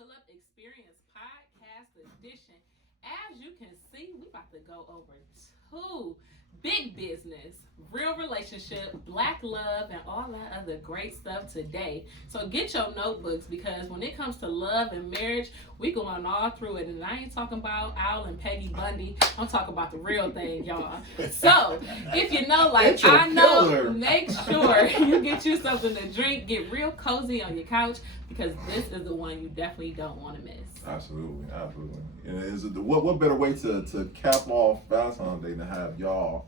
Pull Up Experience Podcast Edition. As you can see, we about to go over two big business, real relationship, black love, and all that other great stuff today. So get your notebooks because when it comes to love and marriage, we going all through it. And I ain't talking about Al and Peggy Bundy. I'm talking about the real thing, y'all. So if you know, like I know, make sure you get you something to drink, get real cozy on your couch because this is the one you definitely don't want to miss. Absolutely. And what better way to cap off Valentine's Day than have y'all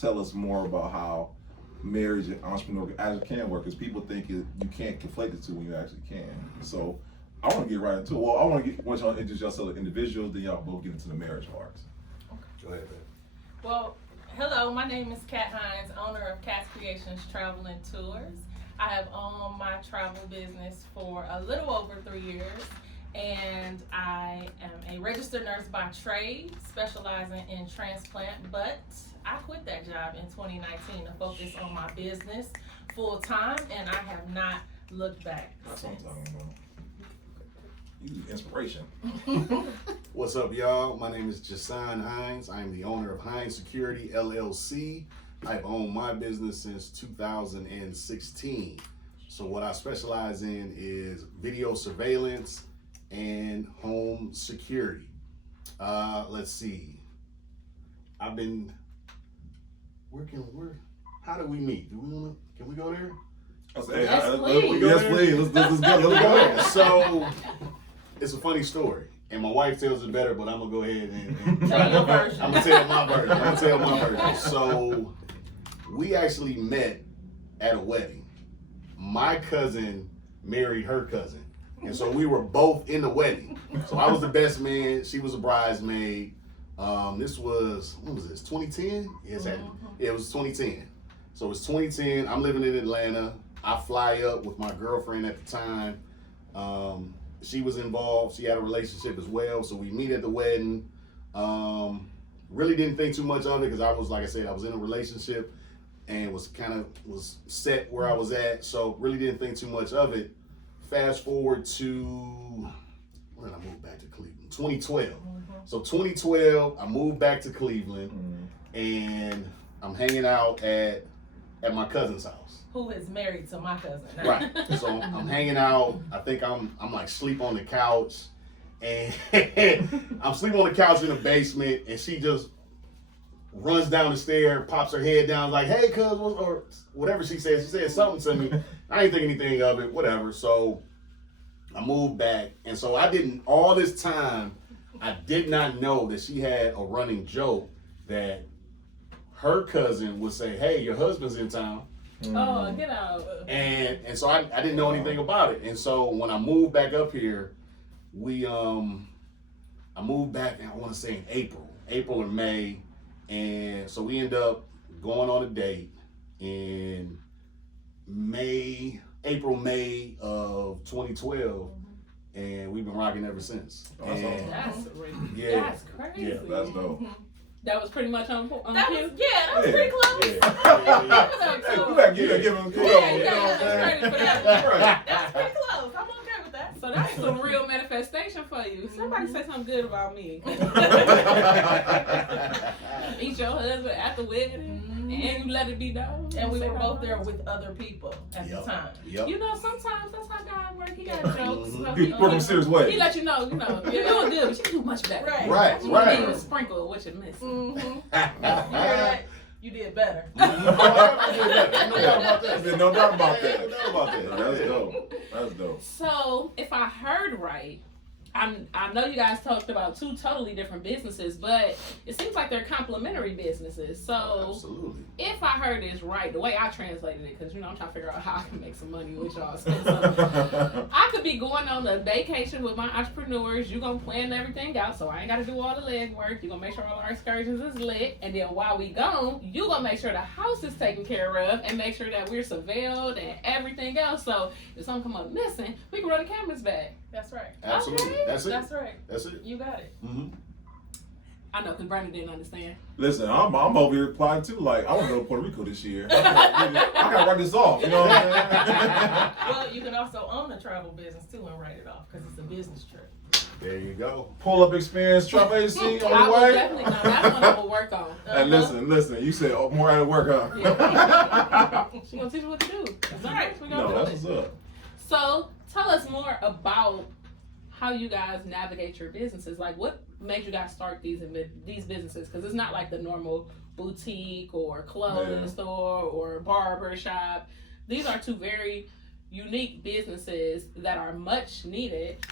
tell us more about how marriage and entrepreneurial actually can work? Because people think you can't conflate the two when you actually can. So I want to get right into it. Well, I want y'all to introduce yourself as individuals, then y'all both get into the marriage parts. Okay. Go ahead, man. Well, hello, my name is Kat Hines, owner of Kat's Creations Travel and Tours. I have owned my travel business for a little over 3 years, and I am a registered nurse by trade, specializing in transplant, but I quit that job in 2019 to focus on my business full time, and I have not looked back. That's what I'm talking about. You inspiration. What's up, y'all? My name is Jasaan Hines. I am the owner of Hines Security LLC. I've owned my business since 2016. So what I specialize in is video surveillance and home security. Let's see. I've been working. How do we meet? Can we go there? Yes, please. Let's go. So it's a funny story, and my wife tells it better, but I'm gonna go ahead and Tell your version. I'm gonna tell my version. So we actually met at a wedding. My cousin married her cousin, and so we were both in the wedding. So I was the best man, she was a bridesmaid. This was, when was this, 2010? Yes, it was 2010. So it's 2010, I'm living in Atlanta. I fly up with my girlfriend at the time. She was involved, she had a relationship as well, so we meet at the wedding. Really didn't think too much of it because I was, like I said, I was in a relationship and was set where I was at, so really didn't think too much of it. Fast forward to, when did I move back to Cleveland? 2012. So 2012, I moved back to Cleveland, and I'm hanging out at my cousin's house. Who is married to my cousin. Right. So I'm hanging out. I think I'm like sleep on the couch, and I'm sleeping on the couch in the basement, and she just runs down the stair, pops her head down, like, "Hey, cuz," or whatever she said. She said something to me. I didn't think anything of it, whatever. So I moved back, and so all this time, I did not know that she had a running joke that her cousin would say, "Hey, your husband's in town." Oh, get out. And so I didn't know anything about it. And so when I moved back up here, I moved back, I want to say in April or May. And so we end up going on a date in April, May of 2012. And we've been rocking ever since. That's Yeah. That's crazy. Yeah, That's dope. That was pretty much on That cue? was, that was pretty close. You gotta give him Credit for that. That's pretty close. I'm okay with that. So that's some real manifestation for you. Somebody say something good about me. Meet your husband at the wedding, and you let it be known. And we were both there with other people at the time. Yep. You know, sometimes that's how God works. He got jokes. So He work in a serious way. He let you know, you're doing good, but you can do much better. Right. You need to sprinkle what you're missing. You hear that? You did better. No doubt about that. No doubt about that. No doubt about that. That's dope. So, if I heard right, I know you guys talked about two totally different businesses, but it seems like they're complementary businesses. So, Absolutely. if I heard this right, the way I translated it, because I'm trying to figure out how I can make some money with y'all. So, I could be going on a vacation with my entrepreneurs. You're gonna plan everything out, so I ain't got to do all the legwork. You're gonna make sure all our excursions is lit, and then while we gone, you gonna make sure the house is taken care of, and make sure that we're surveilled and everything else. So, if something come up missing, we can run the cameras back. That's right. Absolutely. Okay. That's it. That's right. That's it. You got it. Mm-hmm. I know, because Brandon didn't understand. Listen, I'm over here applying too. Like, I want to go to Puerto Rico this year. I gotta write this off. You know what I'm saying? Well, you can also own a travel business too and write it off because it's a business trip. There you go. Pull up experience travel agency on I the will way. definitely know. That's what I will work on. And listen. You said more out of work, huh? Yeah. She gonna teach me what to do. That's all right. We gonna No, do that's it. what's up. So tell us more about how you guys navigate your businesses. Like, what made you guys start these businesses? Because it's not like the normal boutique or clothing store or barber shop. These are two very unique businesses that are much needed,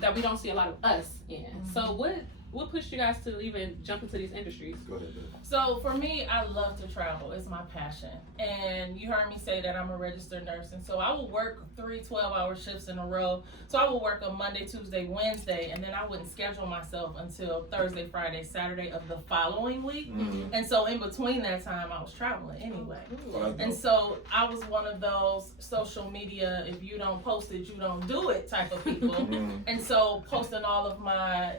that we don't see a lot of us in. So what pushed you guys to even jump into these industries? Go ahead, Dave. So for me, I love to travel. It's my passion. And you heard me say that I'm a registered nurse. And so I will work 3 12-hour shifts in a row. So I will work on Monday, Tuesday, Wednesday, and then I wouldn't schedule myself until Thursday, Friday, Saturday of the following week. And so in between that time, I was traveling anyway. And so I was one of those social media, if you don't post it, you don't do it type of people. And so posting all of my,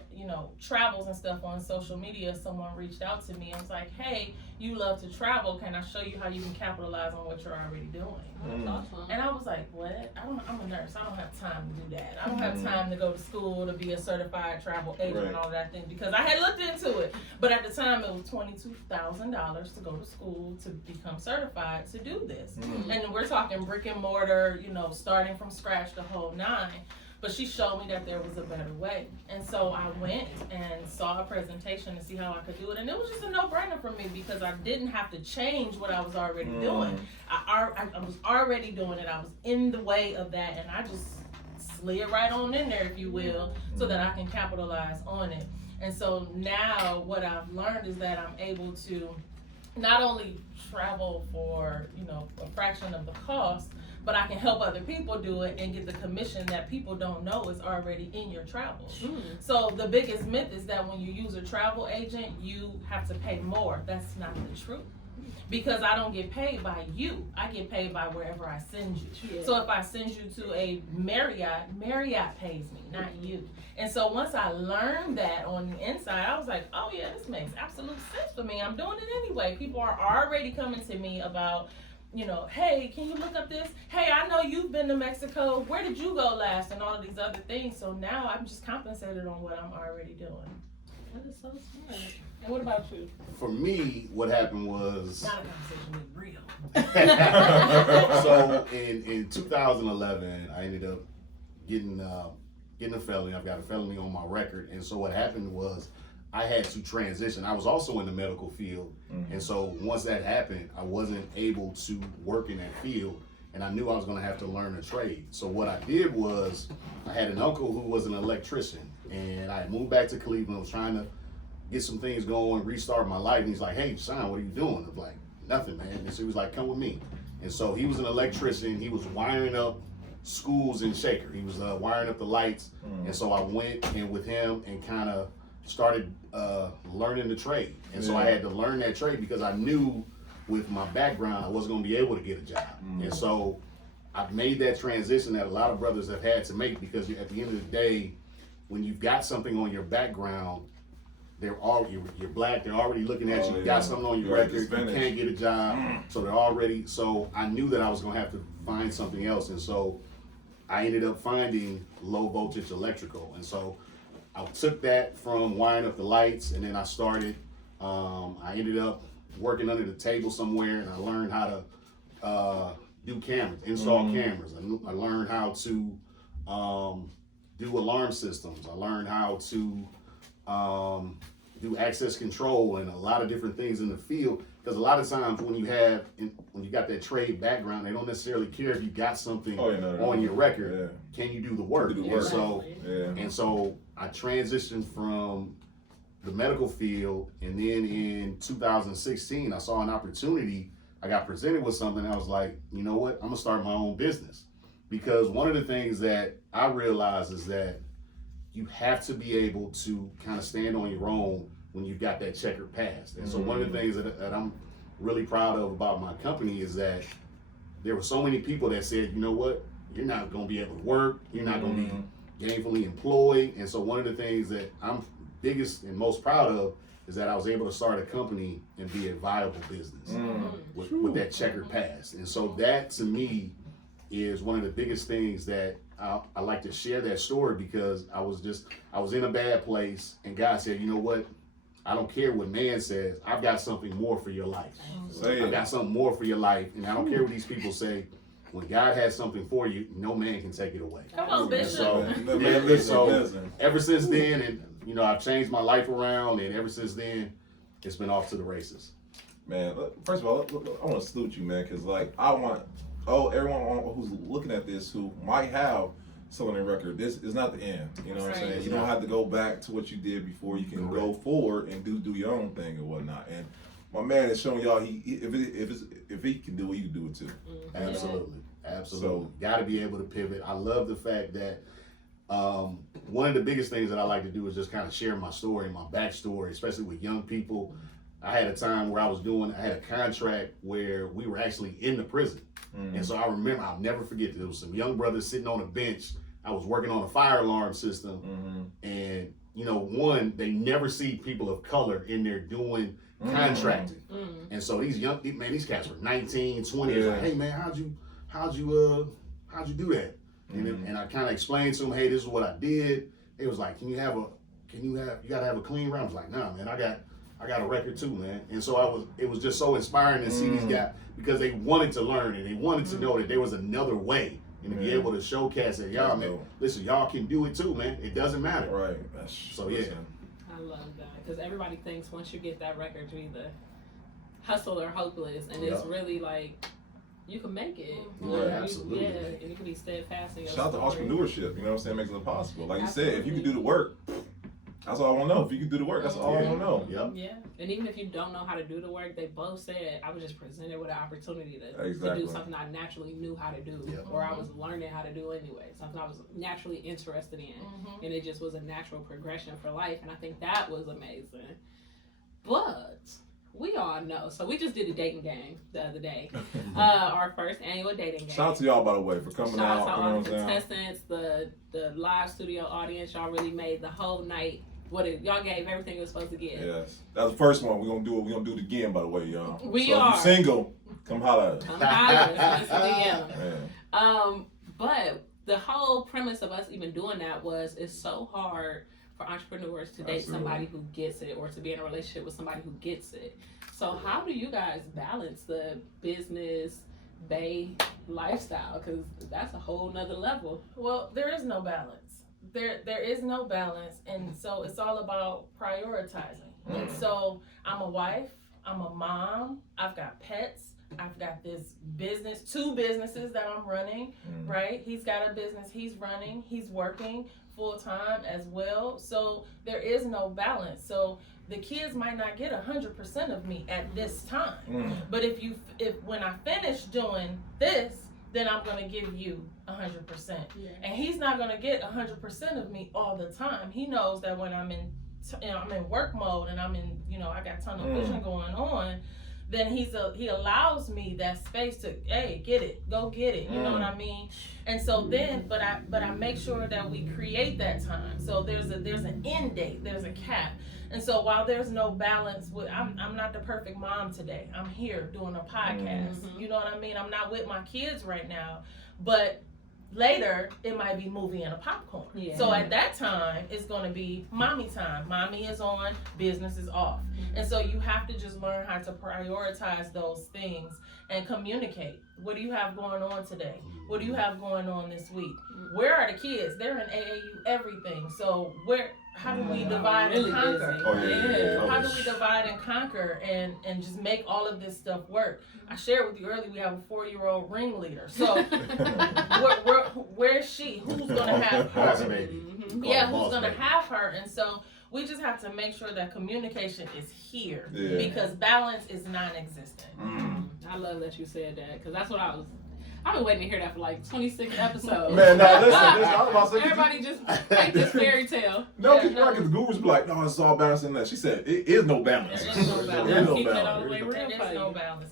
travels and stuff on social media, someone reached out to me and was like, hey, you love to travel. Can I show you how you can capitalize on what you're already doing? Awesome. And I was like, what? I'm a nurse. I don't have time to do that. I don't have time to go to school to be a certified travel agent and all that thing because I had looked into it. But at the time, it was $22,000 to go to school to become certified to do this. And we're talking brick and mortar, starting from scratch, the whole nine. But she showed me that there was a better way. And so I went and saw a presentation to see how I could do it. And it was just a no-brainer for me because I didn't have to change what I was already doing. I was already doing it. I was in the way of that. And I just slid right on in there, if you will, so that I can capitalize on it. And so now what I've learned is that I'm able to not only travel for, a fraction of the cost, but I can help other people do it and get the commission that people don't know is already in your travels. So the biggest myth is that when you use a travel agent, you have to pay more. That's not the truth. Because I don't get paid by you. I get paid by wherever I send you. Yeah. So if I send you to a Marriott pays me, not you. And so once I learned that on the inside, I was like, oh yeah, this makes absolute sense for me. I'm doing it anyway. People are already coming to me about, hey, can you look up this? Hey, I know you've been to Mexico. Where did you go last? And all of these other things. So now I'm just compensated on what I'm already doing. That is so smart. And what about you? For me, what happened was... Not a conversation with real. So in 2011, I ended up getting a felony. I've got a felony on my record. And so what happened was I had to transition. I was also in the medical field. And so once that happened, I wasn't able to work in that field. And I knew I was going to have to learn a trade. So what I did was I had an uncle who was an electrician. And I moved back to Cleveland. I was trying to get some things going, restart my life. And he's like, hey, Jasaan, what are you doing? I was like, nothing, man. And so he was like, come with me. And so he was an electrician. He was wiring up schools in Shaker. He was wiring up the lights. And so I went in with him and kind of started learning the trade. And so I had to learn that trade because I knew with my background I wasn't going to be able to get a job. And so I've made that transition that a lot of brothers have had to make because at the end of the day, when you've got something on your background, you're black, they're already looking at you, got something on your record, you can't get a job, so I knew that I was gonna have to find something else, and so I ended up finding low voltage electrical, and so I took that from wiring up the lights, and then I started, I ended up working under the table somewhere, and I learned how to do cameras, install cameras. I learned how to do alarm systems. I learned how to do access control and a lot of different things in the field. Because a lot of times when you got that trade background, they don't necessarily care if you got something on your record. Can you do the work? And so I transitioned from the medical field, and then in 2016, I saw an opportunity. I got presented with something. I was like, you know what? I'm gonna start my own business. Because one of the things that I realized is that you have to be able to kind of stand on your own when you've got that checkered past. And so one of the things that I'm really proud of about my company is that there were so many people that said, you know what, you're not going to be able to work, you're not going to be gainfully employed. And so one of the things that I'm biggest and most proud of is that I was able to start a company and be a viable business with that checkered past. And so that to me is one of the biggest things that I like to share that story, because I was in a bad place, and God said, you know what? I don't care what man says. I've got something more for your life. I've got something more for your life, and I don't care what these people say. When God has something for you, no man can take it away. Come on, Bishop. So ever since then, and I've changed my life around, and ever since then, it's been off to the races. Man, first of all, I want to salute you, man, because I want everyone who's looking at this who might have someone in record, this is not the end. You know what I'm saying? You don't have to go back to what you did before. You can go forward and do your own thing or whatnot. And my man is showing y'all if he can do it, you can do it too. Absolutely. So got to be able to pivot. I love the fact that one of the biggest things that I like to do is just kind of share my story, my backstory, especially with young people. I had a time where I had a contract where we were actually in the prison. And so I remember, I'll never forget, there was some young brothers sitting on a bench. I was working on a fire alarm system. And, they never see people of color in there doing contracting. And so these cats were 19, 20. It's like, hey man, how'd you do that? And I kind of explained to them, hey, this is what I did. It was like, you gotta have a clean round. I was like, nah, man, I got a record too, man. And so it was just so inspiring to see these guys, because they wanted to learn and they wanted to know that there was another way, and to be able to show cats that y'all, man, listen, y'all can do it too, man. It doesn't matter. Right. I love that, because everybody thinks once you get that record, you're either hustle or hopeless, and it's really like, you can make it. Absolutely. And you can be steadfast in your Shout out to story. entrepreneurship, you know what I'm saying, makes it possible. Like Absolutely. you said, if you can do the work, that's all I want to know. If you can do the work, that's all I want to know. Yep. Yeah. And even if you don't know how to do the work, they both said I was just presented with an opportunity to do something I naturally knew how to do, or I was learning how to do anyway, something I was naturally interested in. And it just was a natural progression for life. And I think that was amazing. But we all know. So we just did a dating game the other day. Our first annual dating game. Shout out to y'all, by the way, for coming out. Shout out to all the contestants, the live studio audience. Y'all really made the whole night y'all gave everything it was supposed to give. Yes. That was the first one. We're gonna do it. We're gonna do it again, by the way, y'all. So if you're single, come holler at us. Come holler at us. But the whole premise of us even doing that was, it's so hard for entrepreneurs to date somebody who gets it, or to be in a relationship with somebody who gets it. So how do you guys balance the business bae lifestyle? Because that's a whole nother level. Well, there is no balance. There is no balance, and so it's all about prioritizing. And so I'm a wife, I'm a mom, I've got pets, I've got this business, 2 businesses that I'm running, right? He's got a business he's running, he's working full time as well. So there is no balance. So the kids might not get 100% of me at this time. But if when I finish doing this, then I'm gonna give you 100%. And he's not gonna get 100% of me all the time. He knows that when I'm in work mode and I'm in, I got tunnel vision going on, then he allows me that space to, hey, go get it. You know what I mean? And so then, but I make sure that we create that time. So there's an end date, there's a cap. And so while there's no balance I'm not the perfect mom today. I'm here doing a podcast. You know what I mean? I'm not with my kids right now, but later it might be movie and a popcorn. So at that time, it's going to be mommy time. Mommy is on, business is off. And so you have to just learn how to prioritize those things and communicate. What do you have going on today? What do you have going on this week? Where are the kids? They're in AAU everything. So how do we divide and conquer? How do we divide and conquer and just make all of this stuff work? I shared with you earlier, we have a 4-year-old ringleader. So where's she? Who's gonna have her? Who's gonna have her? And so we just have to make sure that communication is here, because balance is non-existent. I love that you said that, because that's what I've been waiting to hear that for like 26 episodes. Man, no, listen, I was about to say, everybody just make this fairy tale. No, because the gurus be like, no, it's all balance in that. She said, it is no balance. There is no balance. There is no Keep balance. it all the way real. There is no balance.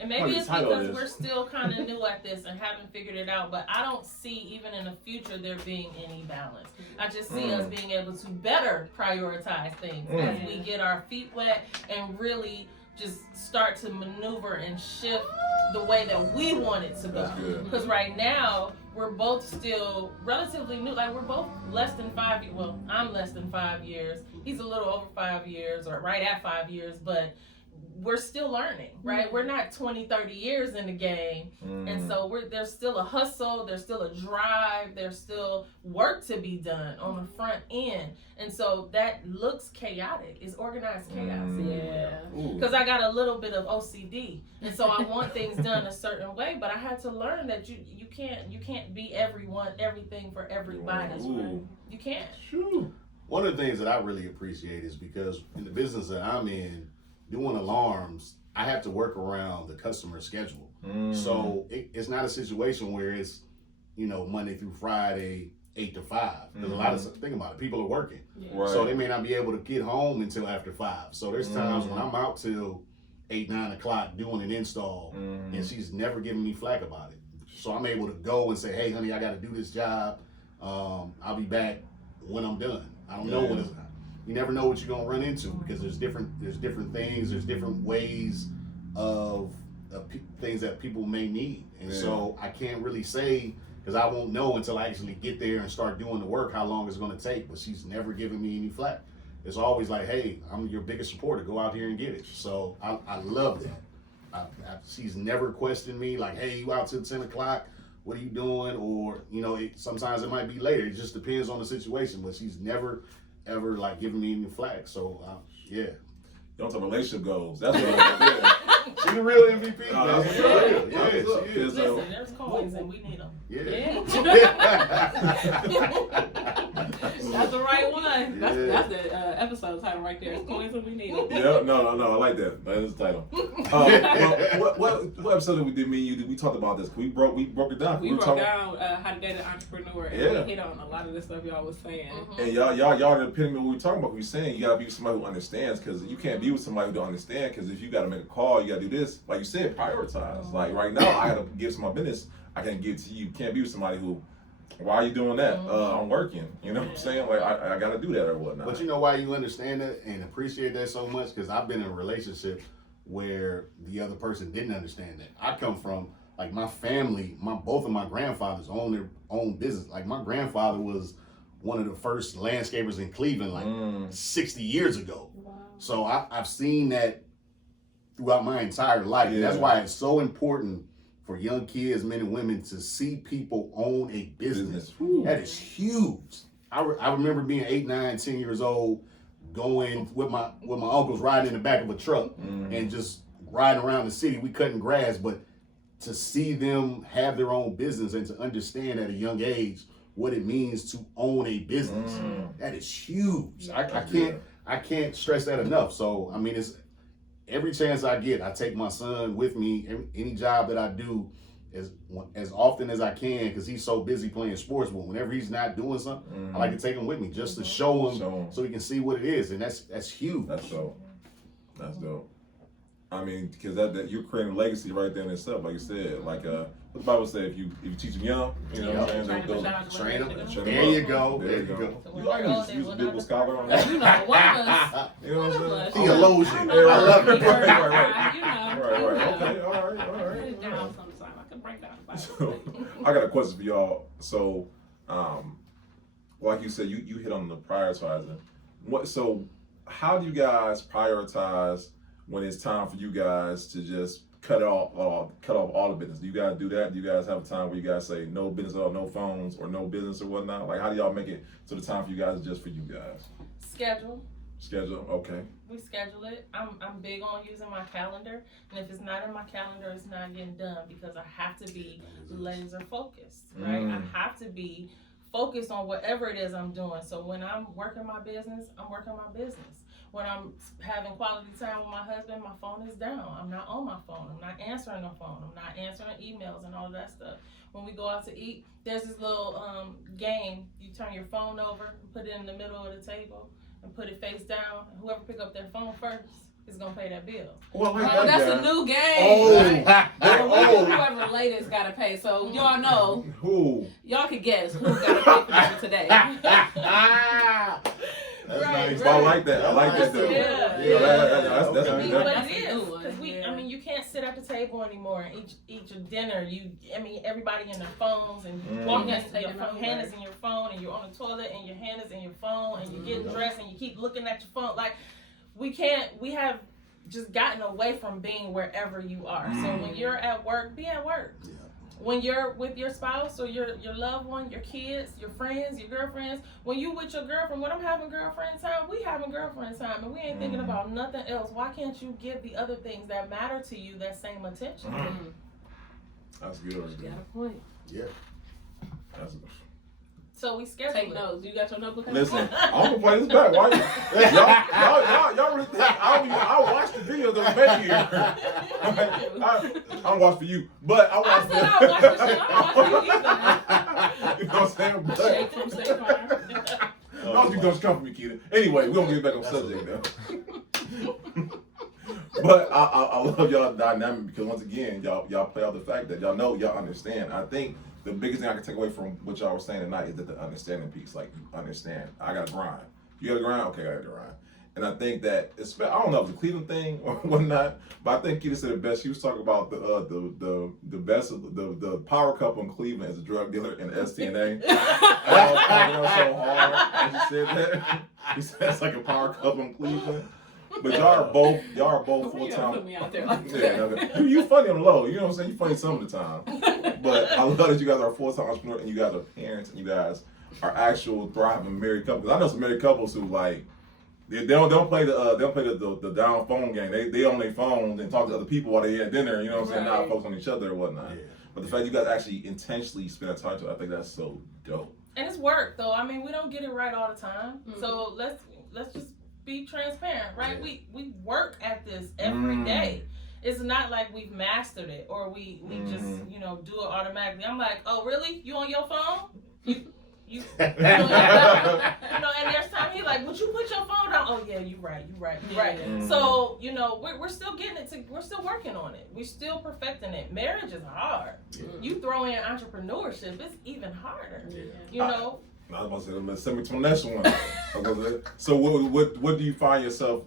And maybe it's because we're still kind of new at this and haven't figured it out, but I don't see even in the future there being any balance. I just see us being able to better prioritize things as we get our feet wet and really just start to maneuver and shift the way that we want it to go. Because right now, we're both still relatively new. Like, we're both less than 5 years. Well, I'm less than 5 years. He's a little over 5 years, or right at 5 years, but we're still learning, right? We're not 20, 30 years in the game. And so there's still a hustle, there's still a drive, there's still work to be done on the front end. And so that looks chaotic. It's organized chaos. Yeah. Because I got a little bit of OCD. And so I want things done a certain way, but I had to learn that you can't be everything for everybody. You can't. One of the things that I really appreciate is because in the business that I'm in, doing alarms, I have to work around the customer schedule. So it's not a situation where it's, Monday through Friday, 8 to 5. Because a lot of, think about it, people are working. Right. So they may not be able to get home until after 5. So there's times when I'm out till 8, 9 o'clock doing an install, and she's never giving me flack about it. So I'm able to go and say, hey, honey, I got to do this job. I'll be back when I'm done. I don't know when it's. You never know what you're gonna run into because there's different things, there's different ways of things that people may need, and so I can't really say because I won't know until I actually get there and start doing the work how long it's gonna take. But she's never given me any flack. It's always like, hey, I'm your biggest supporter. Go out here and get it. So I love that. She's never questioned me like, hey, you out till 10 o'clock? What are you doing? Or sometimes it might be later. It just depends on the situation. But she's never ever like giving me any flack. So yeah. Don't talk relationship goals. That's what I'm She's the real MVP. Oh, man. that's Real. Yeah, she is. Listen, there's coins and we need them. Yeah. That's the right one. That's the episode title right there. Coins and we need them. Yeah, no, I like that. That is the title. What episode did me and you? We talked about this. We broke it down. We broke down how to date an entrepreneur, and we hit on a lot of the stuff y'all was saying. And y'all are the epitome of what we're talking about. We're saying you gotta be with somebody who understands, because you can't be with somebody who don't understand. Because if you gotta make a call, you gotta do this. Like you said, prioritize. Like right now, I gotta give some of my business. I can't give it to you. You can't be with somebody who, why are you doing that? I'm working. You know what I'm saying? Like I gotta do that or whatnot. But you know why you understand that and appreciate that so much? Because I've been in a relationship where the other person didn't understand that. I come from like my family. Both of my grandfathers own their own business. Like my grandfather was one of the first landscapers in Cleveland, like 60 years ago. Wow. So I've seen that throughout my entire life. And that's why it's so important for young kids, men and women, to see people own a business. That is huge. I remember being 8, 9, 10 years old, going with my uncles riding in the back of a truck and just riding around the city. We cutting grass, but to see them have their own business and to understand at a young age what it means to own a business, that is huge. I can't stress that enough. So I mean, it's every chance I get, I take my son with me. Any job that I do, as often as I can, because he's so busy playing sports. But whenever he's not doing something, I like to take him with me just to show him so he can see what it is, and that's huge. That's dope. That's dope. I mean, because that you're creating a legacy right there in itself, like you said. Like what the Bible said, if you teach them young, you know what I'm saying? Train them. There you go. There you go. You was a biblical scholar on that. You know, one of us. You know what I'm saying? Theologian. I love it. Right. You know. Right. Okay. All right. Down sometime. I can break down the Bible. So, I got a question for y'all. So, like you said, you hit on the prioritizing. So, how do you guys prioritize when it's time for you guys to just cut off all the business? Do you guys do that? Do you guys have a time where you guys say no business or no phones or no business or whatnot? Like, how do y'all make it so the time for you guys is just for you guys? Schedule, okay. We schedule it. I'm big on using my calendar, and if it's not in my calendar, it's not getting done because I have to be laser focused, right? I have to be focused on whatever it is I'm doing. So when I'm working my business, I'm working my business. When I'm having quality time with my husband, my phone is down. I'm not on my phone. I'm not answering the phone. I'm not answering emails and all of that stuff. When we go out to eat, there's this little game. You turn your phone over, put it in the middle of the table, and put it face down. Whoever pick up their phone first is gonna pay that bill. Well, I like Oh, that that's guy. a new game. Oh. Whoever the latest gotta pay. So y'all know, Who? y'all can guess who gotta pay for this today. That's Right, nice. But I like that. I like that though. Yeah. You know, that's Okay. I mean, that- but That's it a is new one, because yeah. I mean, you can't sit at the table anymore and eat your dinner. I mean, everybody in their phones and you walk in, your hand is in your phone, and you're on the toilet and your hand is in your phone, and you're getting dressed and you keep looking at your phone. Like, we have just gotten away from being wherever you are. So when you're at work, be at work. Yeah. When you're with your spouse or your loved one, your kids, your friends, your girlfriends, when you with your girlfriend, when I'm having girlfriend time, we having girlfriend time, and we ain't thinking about nothing else. Why can't you give the other things that matter to you that same attention? That's good. Got a point. Yeah. That's So we schedule Take it. notes. You got your notebook out? Listen, I'm gonna play this back. Why? Y'all really think I watched the video that was made here. I don't watch for you, but I I watch said I watched the shit. I don't watch you either. You know what I'm saying? But Shake from State Farm. don't you don't come for me, Keita. Anyway, we gonna get back on subject now. But I love y'all dynamic because once again, y'all play out the fact that y'all know, y'all understand. I think the biggest thing I can take away from what y'all were saying tonight is that the understanding piece. Like, you understand, I gotta grind. You gotta grind? Okay, I gotta grind. And I think that, I don't know if it's a Cleveland thing or whatnot, but I think Keita said it best. She was talking about the best of the power couple in Cleveland is a drug dealer and STNA. So hard. And she said that. She said it's like a power couple in Cleveland. But y'all are both Why you gotta full-time. put me out there like that? Yeah, okay. You funny on the low, you know what I'm saying? You funny some of the time. But I love that you guys are full-time entrepreneurs and you guys are parents and you guys are actual thriving married couples. 'Cause I know some married couples who like they don't play the down phone game. They on their phones and talk to other people while they at dinner, you know what I'm saying? Right. Not focus on each other or whatnot. Yeah. But the fact you guys actually intentionally spend time together, I think that's so dope. And it's work though. I mean, we don't get it right all the time. So let's just be transparent, right? Yeah. We work at this every day. It's not like we've mastered it or we just, do it automatically. I'm like, oh really? You on your phone? You and there's time he like, would you put your phone down? Oh yeah, you right. Yeah. So, we're still getting it we're still working on it. We're still perfecting it. Marriage is hard. Yeah. You throw in entrepreneurship, it's even harder. Yeah. You know? I was about to say, send me to the next one. So what do you find yourself,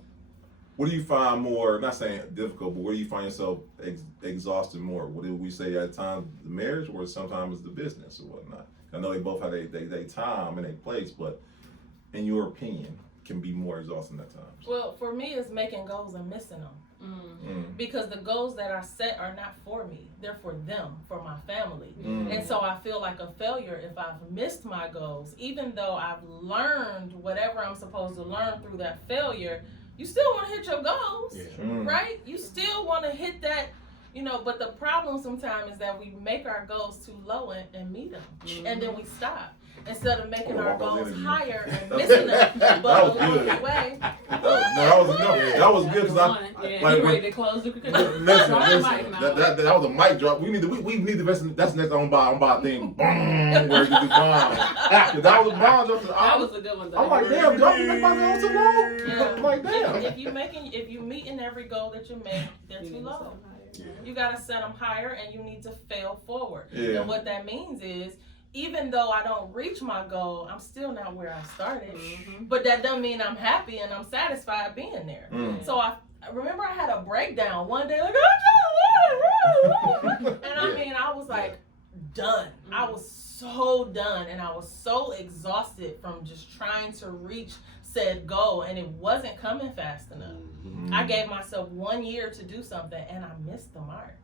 what do you find more, not saying difficult, but where do you find yourself exhausted more? What do we say at times the marriage or sometimes the business or whatnot? I know they both have their time and their place, but in your opinion, can be more exhausting at times. Well, for me, it's making goals and missing them. Because the goals that I set are not for me. They're for them, for my family. And so I feel like a failure if I've missed my goals. Even though I've learned whatever I'm supposed to learn through that failure, you still want to hit your goals, right? You still want to hit that, but the problem sometimes is that we make our goals too low and meet them. And then we stop. Instead of making our goals higher and missing them, but was along good. the way. That was good because you ready to close the listen, that was a mic drop. We need the best. That's next on by thing. Boom, where you do bomb. That was a bomb drop. That was a good one though. I'm like, damn, dropping my goal too low. I'm like, damn. If you meeting every goal that you make, they're too low. You gotta set them higher, and you need to fail forward. Yeah. And what that means is, even though I don't reach my goal, I'm still not where I started. But that doesn't mean I'm happy and I'm satisfied being there. So I remember I had a breakdown one day, like, and I was like, done. I was so done, and I was so exhausted from just trying to reach said goal, and it wasn't coming fast enough. I gave myself 1 year to do something, and I missed the mark.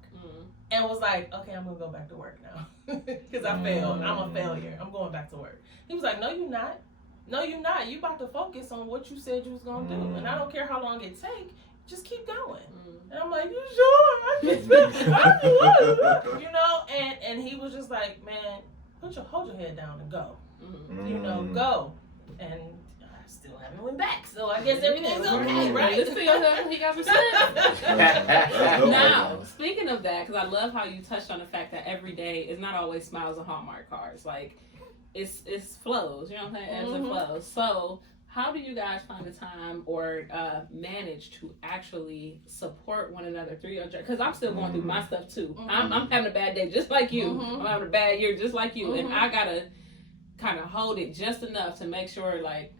And was like, okay, I'm gonna go back to work now because I failed. I'm a failure. I'm going back to work. He was like, no, you're not. No, you're not. You about to focus on what you said you was gonna do, and I don't care how long it take. Just keep going. And I'm like, you sure? And he was just like, man, hold your head down and go. Go. And I still haven't went back, so I guess everything's okay, right? Listen to yourself, he got respect. Now, speaking of that, because I love how you touched on the fact that every day is not always smiles and Hallmark cards. Like, it's flows, you know what I'm saying? Ebbs and flows. So, how do you guys find the time or manage to actually support one another through your journey? Because I'm still going through my stuff too. I'm having a bad day just like you. I'm having a bad year just like you. And I gotta kind of hold it just enough to make sure, like,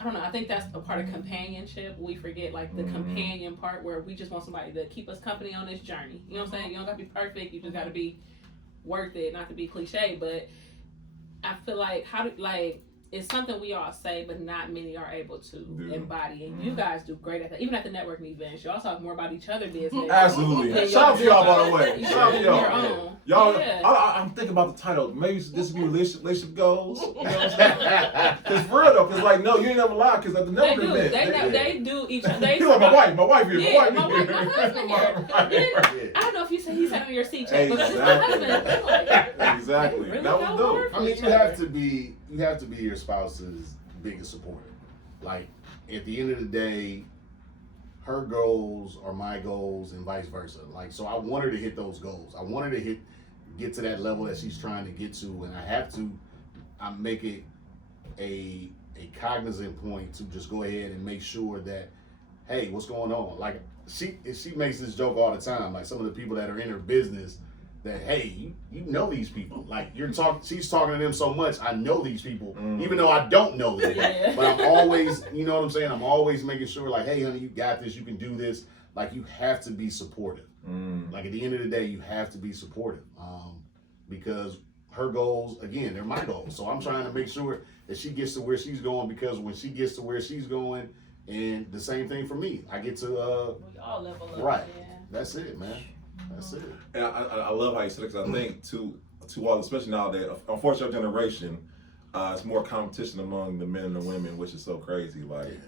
I don't know, I think that's a part of companionship. We forget, like, the companion part where we just want somebody to keep us company on this journey. You know what I'm saying? You don't gotta be perfect. You just gotta be worth it, not to be cliche, but I feel like it's something we all say, but not many are able to embody. And you guys do great at that. Even at the networking events, y'all talk more about each other's business. Absolutely. Shout out to y'all, by the way. Shout out to y'all. Y'all, I'm thinking about the title. Maybe this would be relationship goals. You know what I'm saying? Because for real though, because like, no, you ain't never lie. Because at the networking event, they do each other. They like my wife here. Yeah, my husband here. I don't know if he sat on your seat check, but it's my husband. Exactly. Really That was dope. I mean, you have to be your spouse's biggest supporter. Like, at the end of the day, her goals are my goals and vice versa. Like, so I want her to hit those goals. I want her to get to that level that she's trying to get to, and I make it a cognizant point to just go ahead and make sure that, hey, what's going on? Like, she makes this joke all the time. Like, some of the people that are in her business, that, hey, you know these people. Like, she's talking to them so much, I know these people, even though I don't know them. Yeah. But I'm always, you know what I'm saying? I'm always making sure, like, hey, honey, you got this, you can do this. Like, you have to be supportive. Like, at the end of the day, you have to be supportive. Because her goals, again, they're my goals. So I'm trying to make sure that she gets to where she's going, because when she gets to where she's going, and the same thing for me, I get to, we all level up. right. Yeah. That's it, man. That's it. And I love how you said it, because I think to all, especially nowadays, unfortunately our generation, it's more competition among the men and the women, which is so crazy. Like,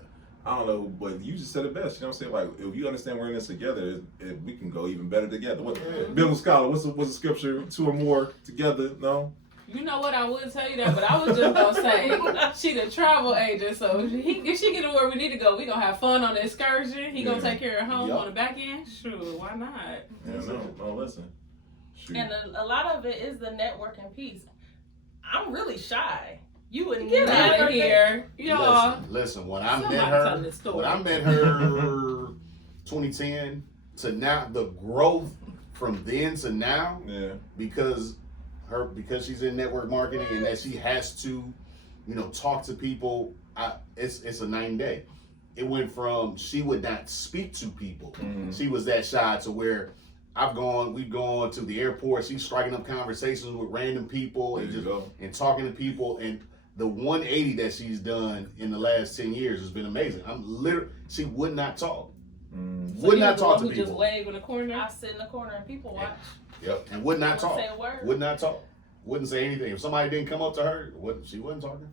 I don't know, but you just said it best. You know what I'm saying? Like, if you understand we're in this together, we can go even better together. Biblical scholar, what's the scripture? 2 or more together? No. You know what? I would tell you that, but I was just gonna say she the travel agent, so if she get to where we need to go, we gonna have fun on the excursion. He gonna take care of home on the back end. Sure, why not? Yeah, no, listen. Shoot. And a lot of it is the networking piece. I'm really shy. You wouldn't get out of here, y'all. Listen, when I met her 2010 to now, the growth from then to now, because she's in network marketing and that she has to, talk to people. It's a night and day. It went from she would not speak to people. She was that shy to where we've gone to the airport. She's striking up conversations with random people and talking to people. And the 180 that she's done in the last 10 years has been amazing. She would not talk. Would not talk to people. Just wave in the corner. I sit in the corner and people watch. Yep, and would not talk. Say a word. Would not talk. Wouldn't say anything. If somebody didn't come up to her, she wasn't talking.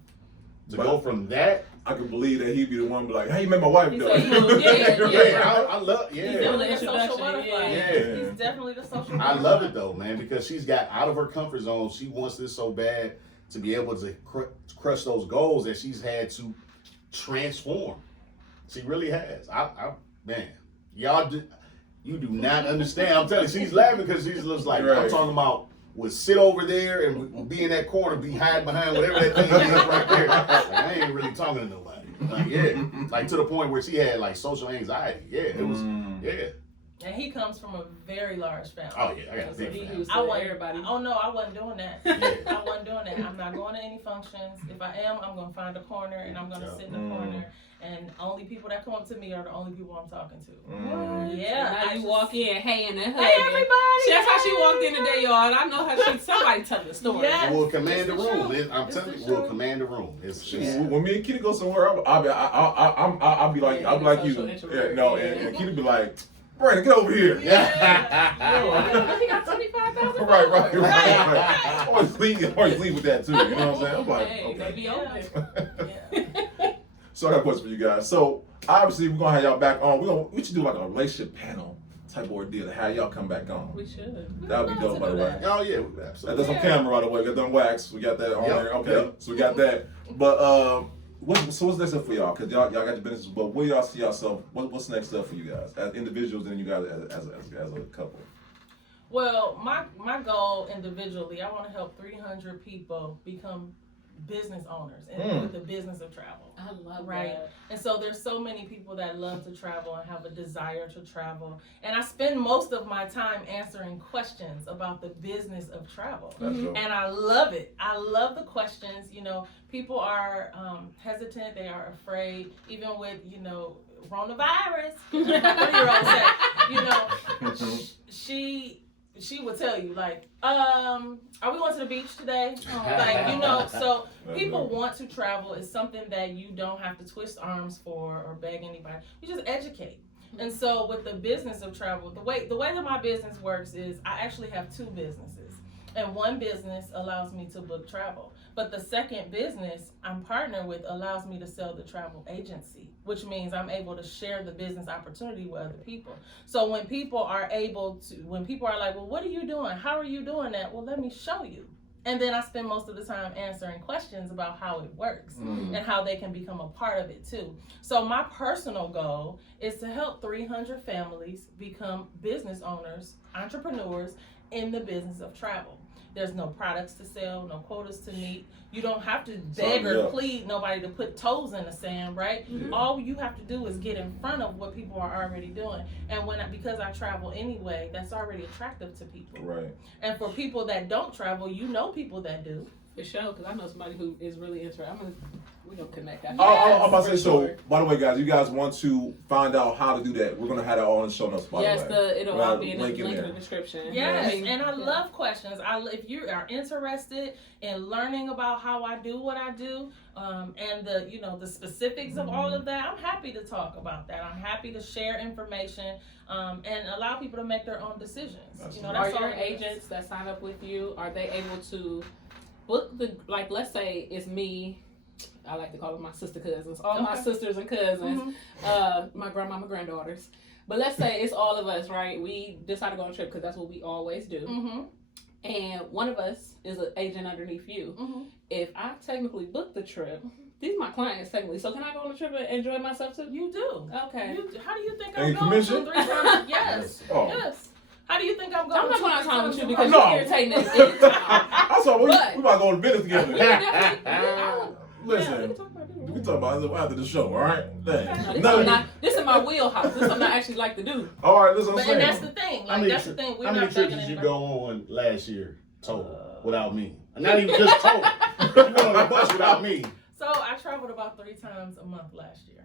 Go from that, I could believe that he'd be the one be like, "Hey, you met my wife, though." I love. He's definitely the social butterfly. He's definitely the social butterfly. I love it though, man, because she's got out of her comfort zone. She wants this so bad to be able to crush those goals that she's had to transform. She really has. Man, y'all you do not understand. I'm telling you, she's laughing because she's just like, I'm talking about would sit over there and be in that corner, be hiding behind whatever that thing is right there. Like, I ain't really talking to nobody. Like, to the point where she had like social anxiety. It was. And he comes from a very large family. Oh yeah, I got a big family. Everybody. Oh no, I wasn't doing that. I wasn't doing that. I'm not going to any functions. If I am, I'm gonna find a corner and I'm gonna sit in the corner. And only people that come up to me are the only people I'm talking to. What? Yeah. Now you walk in, hey, and then hugging. Hey everybody. That's how she walked in today, y'all. And I know how somebody tell the story. Yes. We'll command the room. I'm telling you, we'll command the room. When me and Kitty go somewhere, I'll be like you. And Kitty be like, Brandon, get over here. He got 25,000. Right. Always leave with that too. You know what I'm saying? I'm like, okay. Be open. So I got a question for you guys. So obviously we're gonna have y'all back on. We should do like a relationship panel type of ordeal to have y'all come back on. We should. That would be dope, by the way. Oh yeah, absolutely. That's on camera, by the way. We got done wax. We got that on there. Okay, so we got that. But what's next up for y'all? Cause y'all got your business. But where y'all see yourself? What's next up for you guys as individuals and you guys as a couple? Well, my goal individually, I want to help 300 people become business owners and with the business of travel. I love Right. that. And so there's so many people that love to travel and have a desire to travel. And I spend most of my time answering questions about the business of travel. That's dope. And I love it. I love the questions. People are hesitant. They are afraid, even with, coronavirus. My 3-year-old said, she would tell you, like, are we going to the beach today? So people want to travel. It's something that you don't have to twist arms for or beg anybody. You just educate. And so with the business of travel, the way that my business works is I actually have 2 businesses. And one business allows me to book travel. But the second business I'm partnered with allows me to sell the travel agency, which means I'm able to share the business opportunity with other people. So when people are like, well, what are you doing? How are you doing that? Well, let me show you. And then I spend most of the time answering questions about how it works and how they can become a part of it too. So my personal goal is to help 300 families become business owners, entrepreneurs in the business of travel. There's no products to sell, no quotas to meet. You don't have to beg or plead nobody to put toes in the sand, right? Yeah. All you have to do is get in front of what people are already doing. And because I travel anyway, that's already attractive to people. Right. And for people that don't travel, people that do. For sure, because I know somebody who is really interested. We're going to connect. I'm about to say, so, by the way, guys, you guys want to find out how to do that, we're going to have that all in the show notes, by the way. It'll all be in the link in the description. Yes, and I love questions. If you are interested in learning about how I do what I do, and the specifics of all of that, I'm happy to talk about that. I'm happy to share information and allow people to make their own decisions. That's are your agents that sign up with you, are they able to book let's say it's me, I like to call them my sister cousins, all my sisters and cousins, my grandmama, granddaughters. But let's say it's all of us, right? We decide to go on a trip because that's what we always do. Mm-hmm. And one of us is an agent underneath you. Mm-hmm. If I technically book the trip, these are my clients technically. So can I go on a trip and enjoy myself too? You do. Okay. How do you think I'm going to 3 times? Yes. Yes. How do you think I'm going? I'm not going to time with you because you're irritating me. I saw we about to go to business together. Listen, we can talk about it after the show, all right? This is my wheelhouse. This is something I actually like to do. All right, listen, and that's the thing. How many trips did you go on last year total without me? Not even just total. You went on a bus without me. So I traveled about 3 times a month last year.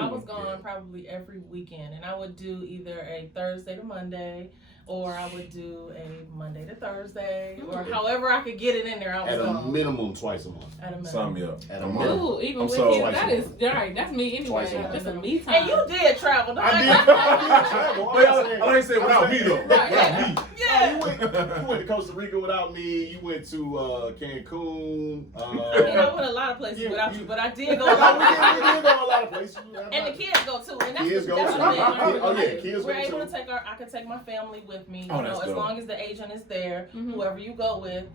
I was gone probably every weekend, and I would do either a Thursday to Monday, or I would do a Monday to Thursday, or however I could get it in there. I was at a minimum twice a month. At a minimum. Sign me up. At a minimum. Ooh, even with you, that is right. That's me anyway. Just a me time. And you did travel. I did travel. I like to say without me though. Right. Without me. Yeah. You went to Costa Rica without me. You went to Cancun. I went a lot of places without you, but I did go. We did go a lot of places. And the kids go too. And that's kids go too. Kids We're go able too. to take I could take my family with me. As long as the agent is there, whoever you go with,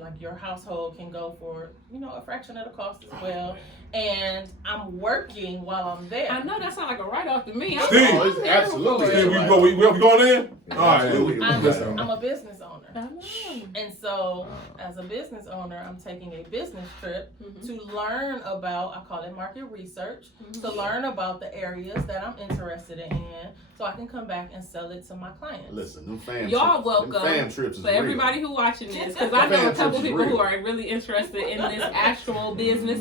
like your household can go for, a fraction of the cost as well. And I'm working while I'm there. I know that sounds like a write-off to me. Steve, absolutely. Steve, we going in? All right. I'm a business owner. I know. And so, as a business owner, I'm taking a business trip to learn about, I call it market research, to learn about the areas that I'm interested in, so I can come back and sell it to my clients. Listen, them fam y'all trips, welcome. them fam trips is for everybody who watching this, because I know a couple people who are really interested in this actual business.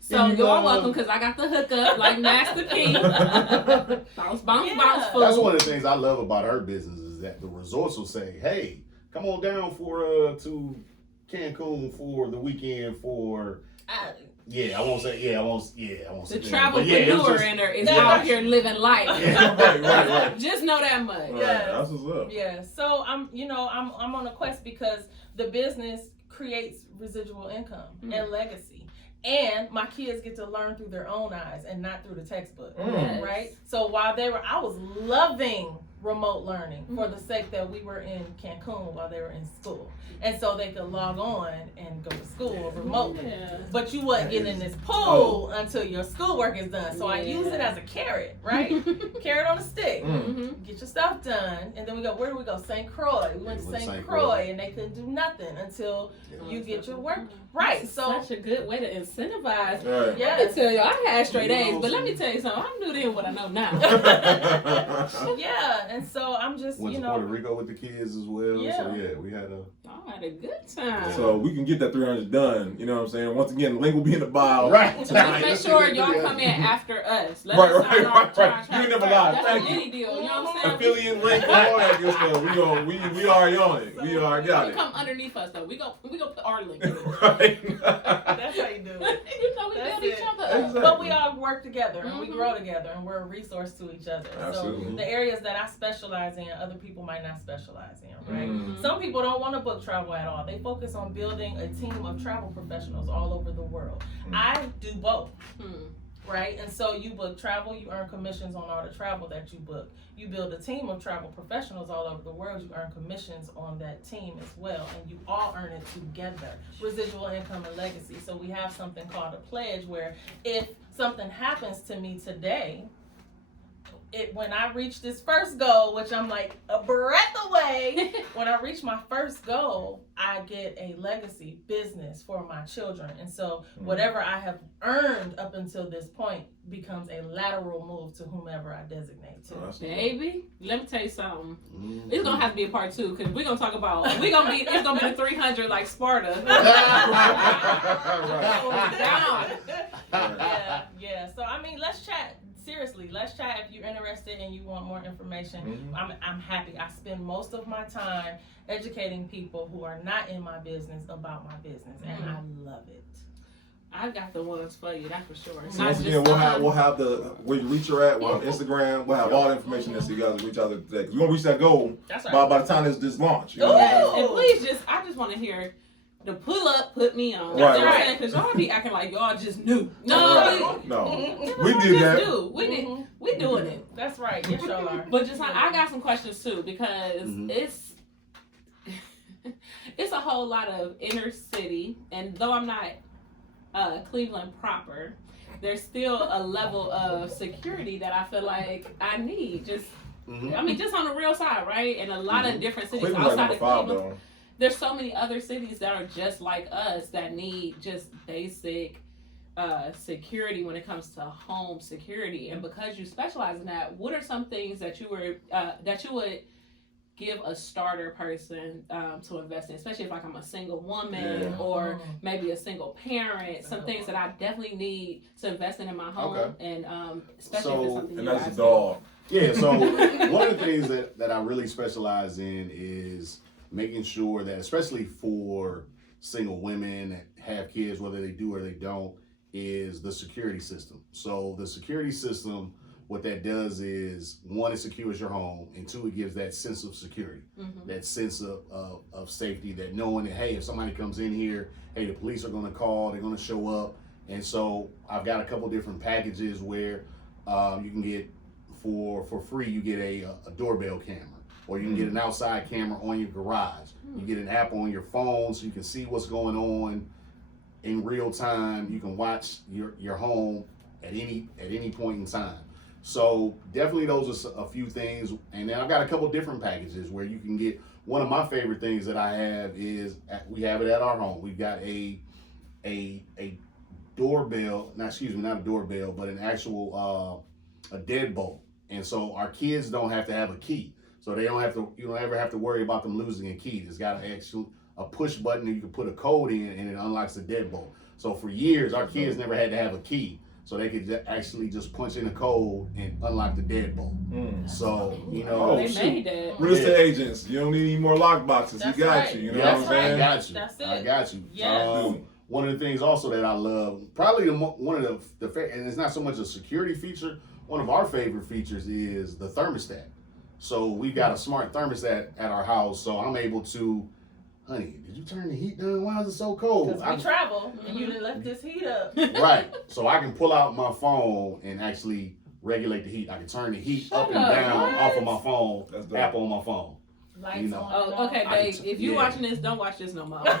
So y'all welcome, because I got the hookup like Master P. bounce, fool. That's one of the things I love about her business is that the resorts will say, "Hey, come on down to Cancun for the weekend for." I won't say. The travelpreneur in her is out here living life. Right. Just know that much. Yeah, that's what's up. Yeah. So I'm on a quest because the business creates residual income and legacy. And my kids get to learn through their own eyes and not through the textbook, right? So while I was loving remote learning for the sake that we were in Cancun while they were in school. And so they could log on and go to school remotely. Yeah. But you wasn't getting in this pool until your schoolwork is done. So I use it as a carrot, right? Carrot on a stick. Get your stuff done. And then we go, where do we go? St. Croix. We went to St. Croix and they couldn't do nothing until you get your work right. So such a good way to incentivize. Right. yeah. Let me tell you, I had straight A's, but let me tell you something. I knew then what I know now. Yeah, and so I'm just, Went to Puerto Rico with the kids as well. Yeah. So yeah, we had a I had a good time. So we can get that 300 done. You know what I'm saying? Once again, the link will be in the bio. right. Just make sure y'all come in after us. Let Right, us right, sign right, off, right. try You never first. lie. That's Thank a you. mini deal. You know what I'm saying? Affiliate link, all that good stuff. We already on it. We already got You it. come underneath us though. We go put our link in it. Right. That's how you do it. You know we That's build each it. other up. Exactly. But we all work together and we Mhm. grow together and we're a resource to each other. Absolutely. So the areas that I specialize in, other people might not specialize in, right? Mhm. Some people don't want to book travel at all. They focus on building a team of travel professionals all over the world. Mhm. I do both. Hmm. Right? And so you book travel, you earn commissions on all the travel that you book. You build a team of travel professionals all over the world, you earn commissions on that team as well, and you all earn it together. Residual income and legacy. So we have something called a pledge where if something happens to me today, when I reach this first goal, which I'm like a breath away, when I reach my first goal, I get a legacy business for my children. And so whatever I have earned up until this point becomes a lateral move to whomever I designate to. Baby, let me tell you something. It's gonna have to be a part 2 because we're gonna talk about it's gonna be the 300 like Sparta. Yeah. So I mean, let's chat. Seriously, let's chat if you're interested and you want more information. I'm happy. I spend most of my time educating people who are not in my business about my business, and I love it. I got the ones for you, that's for sure. So once again, we'll have the where you reach her at. We'll have Instagram. We'll have all the information there so you guys can reach out today. Because we're gonna reach that goal That's right. by the time this launch. You know? Yes, and please I just want to hear the pull up, put me on. Right, You know what I'm right. saying? Because y'all be acting like y'all just knew. No, we just did that. do. We doing it. That's right. Yes, y'all are. But just I got some questions too because it's a whole lot of inner city, and though I'm not Cleveland proper, there's still a level of security that I feel like I need. Just I mean, just on the real side, right? And a lot of different cities Cleveland's like outside number of 5 Cleveland. though. There's so many other cities that are just like us that need just basic security when it comes to home security. And because you specialize in that, what are some things that you would give a starter person to invest in, especially if like I'm a single woman or maybe a single parent, some things that I definitely need to invest in my home, and especially if it's something and you that's guys the dog. Yeah, so one of the things that I really specialize in is making sure that, especially for single women that have kids, whether they do or they don't, is the security system. So the security system, what that does is, 1, it secures your home, and 2, it gives that sense of security, that sense of safety, that knowing that, hey, if somebody comes in here, hey, the police are going to call, they're going to show up. And so I've got a couple different packages where you can get, for free, you get a doorbell camera, or you can get an outside camera on your garage. You get an app on your phone so you can see what's going on in real time. You can watch your home at any point in time. So definitely those are a few things. And then I've got a couple different packages where you can get, one of my favorite things that I have is, we have it at our home. We've got a doorbell, not a doorbell, but an actual a deadbolt. And so our kids don't have to have a key. So you don't ever have to worry about them losing a key. It's got a push button that you can put a code in, and it unlocks the deadbolt. So for years, our kids never had to have a key. So they could actually just punch in a code and unlock the deadbolt. So, they made that. Real estate agents, you don't need any more lock boxes. That's He got right. you. You know That's what I'm saying? I got you. That's it. I got you. Yes. One of the things also that I love, probably one of and it's not so much a security feature, one of our favorite features is the thermostat. So we've got a smart thermostat at our house, so I'm able to, honey, did you turn the heat down? Why is it so cold? Because we travel, and you didn't left this heat up. Right. So I can pull out my phone and actually regulate the heat. I can turn the heat Shut up and up. down What? off of my phone, That's dope. app on my phone. Lights You know. on. Oh, okay, I babe. can If you yeah. watching this, don't watch this no more. Quick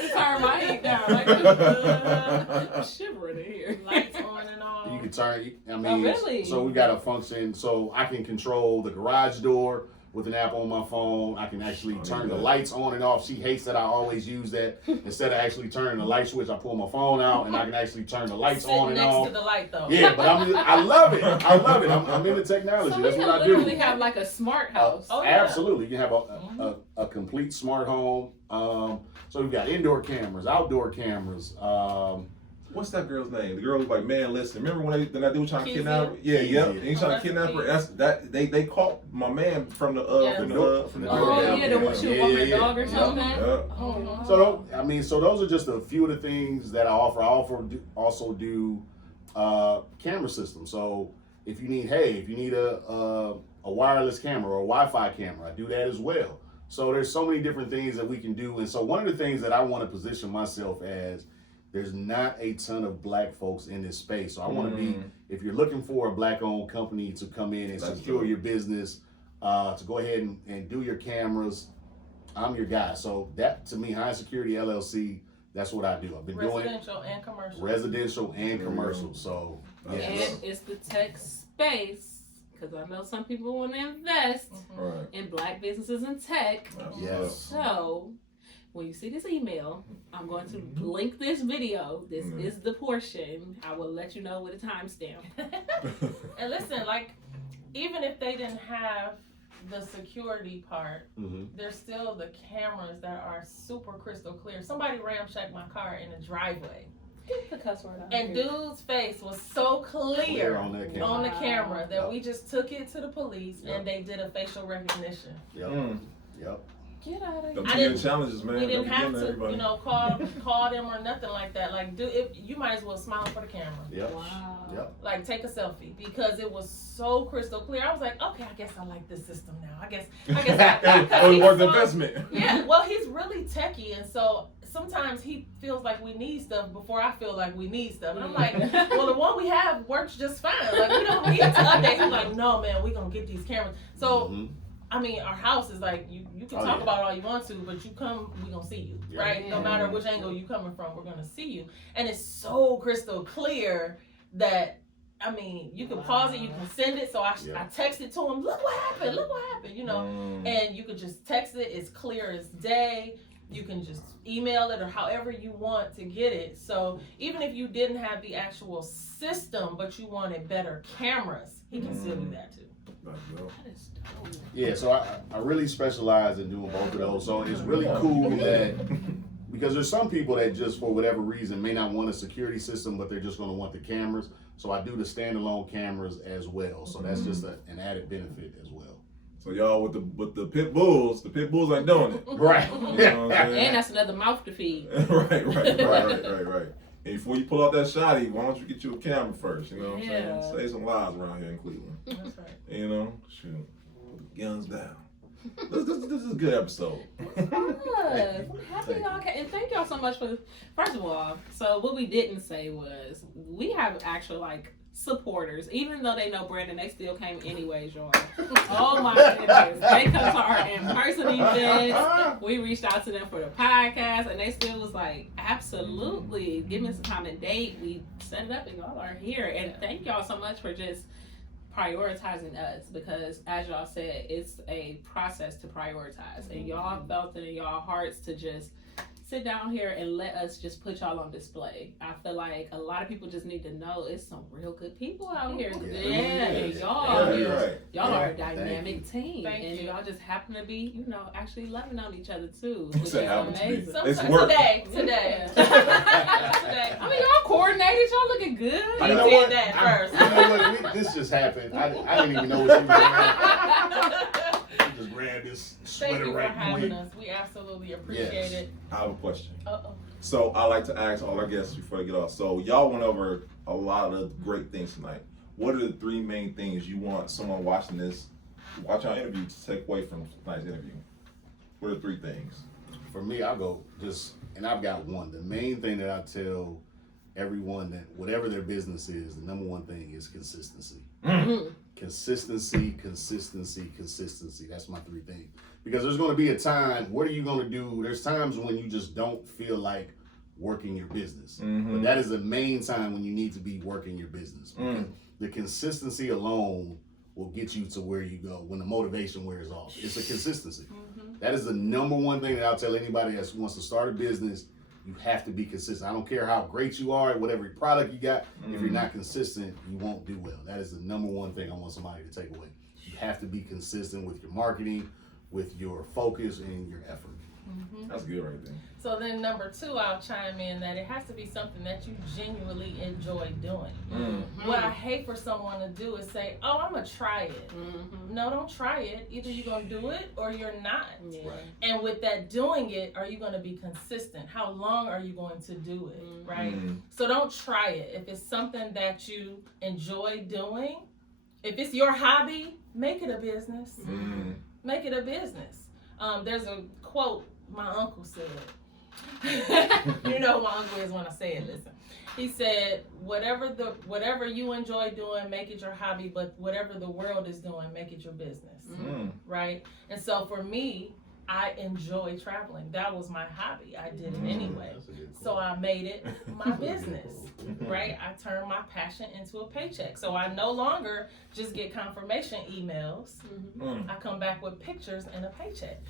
to turn my heat down. Like, I'm shivering in here. Lights on and off. You can turn. I mean, Oh, really? so we got a function. So I can control the garage door with an app on my phone. I can actually turn the lights on and off. She hates that I always use that. Instead of actually turning the light switch, I pull my phone out and I can actually turn the lights Sitting on and next off. to the light though. Yeah, but I love it. I love it. I'm into technology. So we That's can what I literally do. have like a smart house. Oh, yeah. Absolutely, you can have a complete smart home. So we've got indoor cameras, outdoor cameras. What's that girl's name? The girl was like, man, listen, remember when that dude was trying to Kizzy? kidnap her? Yeah, yeah. Kizzy. And he's trying to kidnap her. That's that they caught my man from the from the Oh, door. yeah, the one she was walking her dog or Yeah. something. Yeah. Oh, So so those are just a few of the things that I offer. I also do camera systems. So if you need a wireless camera or a Wi-Fi camera, I do that as well. So there's so many different things that we can do. And so one of the things that I want to position myself as, there's not a ton of black folks in this space. So I want to be, if you're looking for a black-owned company to come in and secure your business, to go ahead and do your cameras, I'm your guy. So that, to me, Hines Security LLC, that's what I do. I've been doing Residential and commercial. residential and commercial. So And yes. it's the tech space, because I know some people want to invest Right. in black businesses and tech. Yes. So when you see this email, I'm going to link this video. This is the portion. I will let you know with a timestamp. And listen, like, even if they didn't have the security part, there's still the cameras that are super crystal clear. Somebody ramshacked my car in the driveway. Get the cuss word out. And dude's face was so clear on that camera. on the camera that Yep. we just took it to the police and they did a facial recognition. Yep. Yep. Get out of Them here. I didn't- challenges, man. We didn't Don't have be to, getting everybody. call them or nothing like that. Like, you might as well smile for the camera. Yep. Wow. Yep. Like, take a selfie because it was so crystal clear. I was like, okay, I guess I like this system now. I guess It was worth the investment. Yeah, well, he's really techie, and so sometimes he feels like we need stuff before I feel like we need stuff. And I'm like, well, the one we have works just fine. Like, we don't need to update. He's like, no, man, we're going to get these cameras. So, I mean, our house is like, you can talk about it all you want to, but you come, we're going to see you, Yeah. right? No matter which angle you coming from, we're going to see you. And it's so crystal clear that, I mean, you can pause it, you can send it. So I texted to him, look what happened, you know. And you could just text it, it's clear as day. You can just email it or however you want to get it. So even if you didn't have the actual system, but you wanted better cameras, he can still do that too. That is dope. Yeah, so I really specialize in doing both of those. So it's really cool that, because there's some people that just for whatever reason may not want a security system, but they're just going to want the cameras. So I do the standalone cameras as well. So that's just an added benefit as well. So y'all with the pit bulls ain't doing it. Right. You know what I'm saying? And that's another mouth to feed. right. And before you pull out that shotty, why don't you get you a camera first? You know what I'm saying? Save some lives around here in Cleveland. That's right. You know, shoot, put the guns down. This is a good episode. Yes. I'm happy y'all came. And thank y'all so much for, first of all, so what we didn't say was, we have actual, like, supporters. Even though they know Brandon, they still came anyways, y'all. Oh my goodness. They come to our in-person events. We reached out to them for the podcast, and they still was like, absolutely, give me some time and date. We set it up, and y'all are here. And thank y'all so much for just prioritizing us, because as y'all said, it's a process to prioritize, and y'all felt it in y'all hearts to just sit down here and let us just put y'all on display. I feel like a lot of people just need to know it's some real good people out here. And y'all are a dynamic team. Thank and you. y'all just happen to be, actually loving on each other too. Which is Happen to be. amazing. It's Sometimes work. today. Today. I I mean, y'all coordinated. Y'all looking good. You You know did what? that first. You know what? This just happened. I didn't even know what she was doing. Just grab this Thank sweater you for right having quick. us. We absolutely appreciate Yes. it. I have a question. Uh-oh. So I like to ask all our guests before they get off. So y'all went over a lot of great things tonight. What are the three main things you want someone watching our interview to take away from tonight's interview? What are the three things? For me, I'll go and I've got one. The main thing that I tell everyone that whatever their business is, the number one thing is consistency. Mm-hmm. Consistency. That's my 3 things. Because there's going to be a time, what are you going to do? There's times when you just don't feel like working your business. But that is the main time when you need to be working your business. Because the consistency alone will get you to where you go when the motivation wears off. It's a consistency. That is the number one thing that I'll tell anybody that wants to start a business. You have to be consistent. I don't care how great you are, whatever product you got. If you're not consistent, you won't do well. That is the number one thing I want somebody to take away. You have to be consistent with your marketing, with your focus, and your effort. That's good right there. So then number 2, I'll chime in that it has to be something that you genuinely enjoy doing. What I hate for someone to do is say, oh, I'm going to try it. No, don't try it. Either you're going to do it or you're not. Yeah. Right. And with that doing it, are you going to be consistent? How long are you going to do it, right? So don't try it. If it's something that you enjoy doing, if it's your hobby, make it a business. Make it a business. There's a quote my uncle said. You know who my uncle is when I say it, listen. He said, whatever you enjoy doing, make it your hobby, but whatever the world is doing, make it your business. Right? And so for me, I enjoy traveling. That was my hobby. I did it anyway. So I made it my business. Right? I turned my passion into a paycheck. So I no longer just get confirmation emails. I come back with pictures and a paycheck.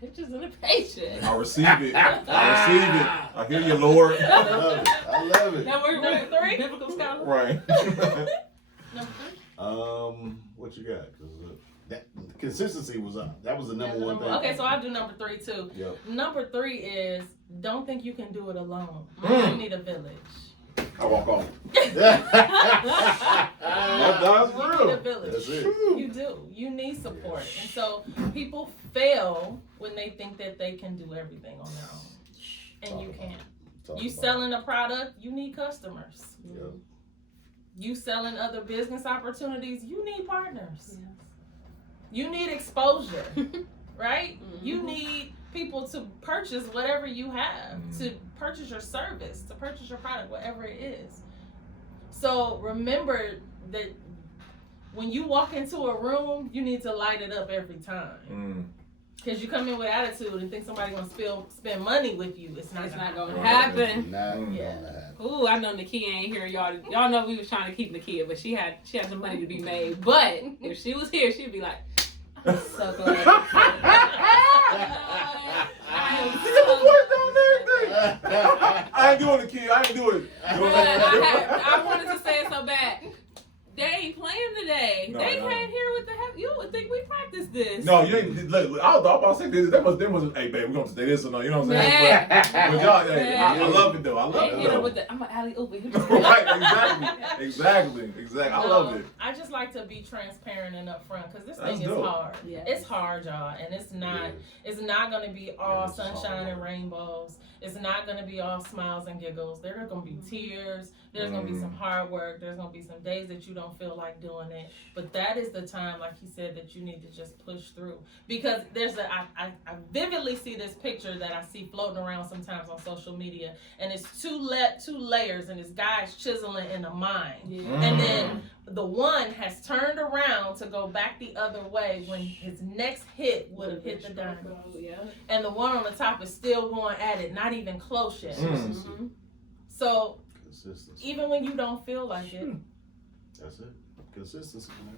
Pictures and a paycheck. I receive it. I hear you, Lord. I love it. Now we're Number 3? biblical scholar. Right. Number 3? What you got? 'Cause, that consistency was up. That was the number one thing. Okay, so I'll do number 3 too. Yep. Number 3 is don't think you can do it alone. You need a village. I walk off. That's You real. need a village. That's it. You do. You need support. And so people fail when they think that they can do everything on their own. And you can't. You selling a product, you need customers. Yep. You selling other business opportunities, you need partners. Yes. You need exposure, right? You need people to purchase whatever you have, to purchase your service, to purchase your product, whatever it is. So remember that when you walk into a room, you need to light it up every time. Because you come in with attitude and think somebody's going to spend money with you. It's not going to happen. Not gonna Yeah. happen. Ooh, I know Nakia ain't here, y'all. Y'all know we was trying to keep Nakia, but she had some money to be made. But if she was here, she'd be like, I'm so glad. I ain't doing it, kid. I ain't doing it. I wanted to say it so bad. They ain't playing today. No, they no. came here with the heck. You would think we practiced this. No, you ain't. Look, I was about to say this. That was. Hey, babe, we gonna say this or no? You know what I'm saying? Yeah. But y'all, hey, Yeah. I love it though. I love They it hit her though. with the, I'm an alley over here. Right? Exactly. I love it. I just like to be transparent and upfront because this That's thing dope. is hard. Yeah. It's hard, y'all, and it's not. It's not going to be all sunshine and rainbows. It's not going to be all smiles and giggles. There are going to be tears. There's going to be some hard work. There's going to be some days that you don't feel like doing it. But that is the time, like he said, that you need to just push through. Because I vividly see this picture that I see floating around sometimes on social media, and it's two layers, and this guy's chiseling in a mine. And then the one has turned around to go back the other way when his next hit would have hit the diamond. Yeah. And the one on the top is still going at it, not even close yet. So Consistency. even when you don't feel like it, That's it. Consistency, man.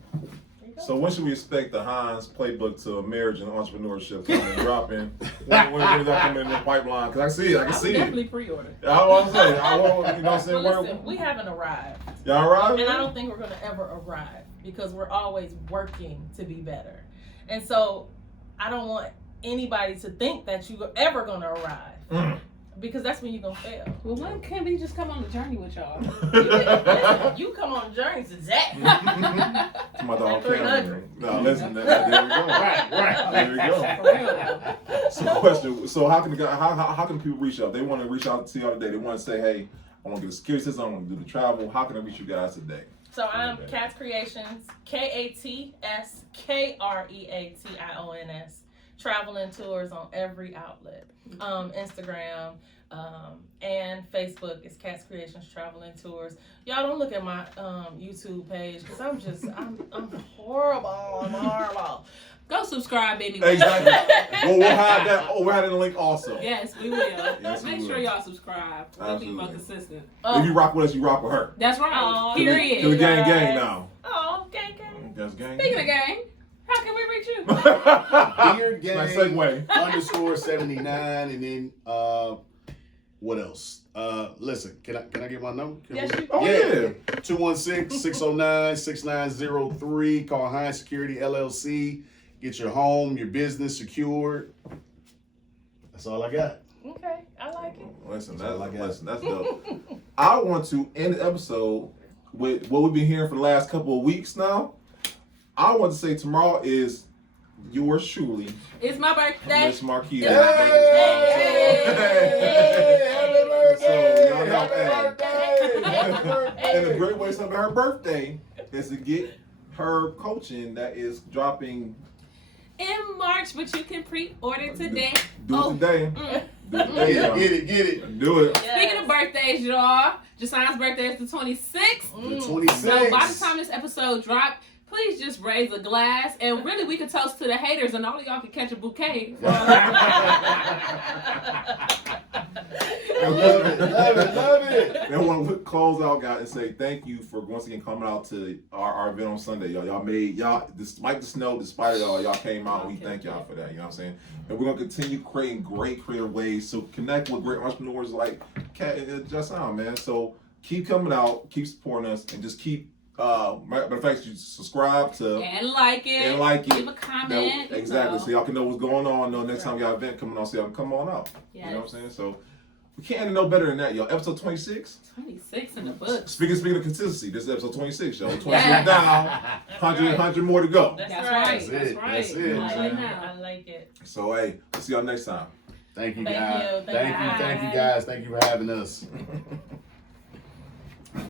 there you go. So when should we expect the Hines playbook to marriage and entrepreneurship coming dropping? When is that coming in the pipeline? Because I see it. I can see it. Definitely pre-order. I want to say. You know what I'm saying? Well, listen, we haven't arrived. Y'all right? And I don't think we're going to ever arrive because we're always working to be better. And so I don't want anybody to think that you're ever going to arrive because that's when you're going to fail. Well, when can we just come on the journey with y'all? Listen, you come on journeys today. My dog 300. Cameron. No, listen. There we go. Right. There we go. For real though. So question. So how can people reach out? They want to reach out to y'all today. They want to say, hey, I want to get a security system. I want to do the travel. How can I reach you guys today? So I'm Kat's Creations, KATSKREATIONS. Travel and tours on every outlet, Instagram, and and Facebook is Cats Creations Travel and Tours. Y'all don't look at my YouTube page because I'm horrible. I'm horrible. Go subscribe anyway. Exactly. Well, we'll have that. Oh, we'll have it in the link also. Yes, we will. Yes, we Make will. sure y'all subscribe. We'll be more Absolutely. consistent. If you rock with us, you rock with her. That's right. Oh, Period. To the gang Guys. now. Oh, gang. That's gang. Speaking of gang, how can we reach you? Beard Gang Nice segue. _79, and then what else? Listen, can I get my number? Yes, you Oh, yeah. 216-609-6903. Call Hines Security LLC. Get your home, your business secured. That's all I got. Okay, I like it. Listen, That's all I got. that's dope. I want to end the episode with what we've been hearing for the last couple of weeks now. I want to say tomorrow is yours truly, It's my birthday. Miss Marquita. It's my So, y'all know, and a great way to celebrate her birthday is to get her coaching that is dropping. In March, but you can pre-order today. Do it today. Do it today, y'all. Get it. Do it. Speaking of birthdays, y'all, Jasaan's birthday is the 26th. The 26th. So by the time this episode drops, please just raise a glass, and really we could toast to the haters, and all of y'all can catch a bouquet. Love it. And I want to close out, guys, and say thank you for once again coming out to our event on Sunday, y'all. Y'all despite the snow, despite it all, y'all came out. And we thank y'all for that. You know what I'm saying? And we're gonna continue creating great creative ways to connect with great entrepreneurs like Kat and Jasaan, man. So keep coming out, keep supporting us, and just keep. Matter of fact, you subscribe to and like it. Leave a comment. Exactly. So y'all can know what's going on. Know next time y'all event coming on, so y'all can come on out. Yes. You know what I'm saying? So we can't know better than that, y'all. Episode 26. 26 in the books. Speaking of consistency, this is episode 26, y'all. 26 Yes. down, 100 more to go. That's That's right. right. That's That's it. right. That's it. I like it I now. like it. So hey, we'll see y'all next time. Thank you, Thank guys. you. Thank you, guys. Thank you for having us.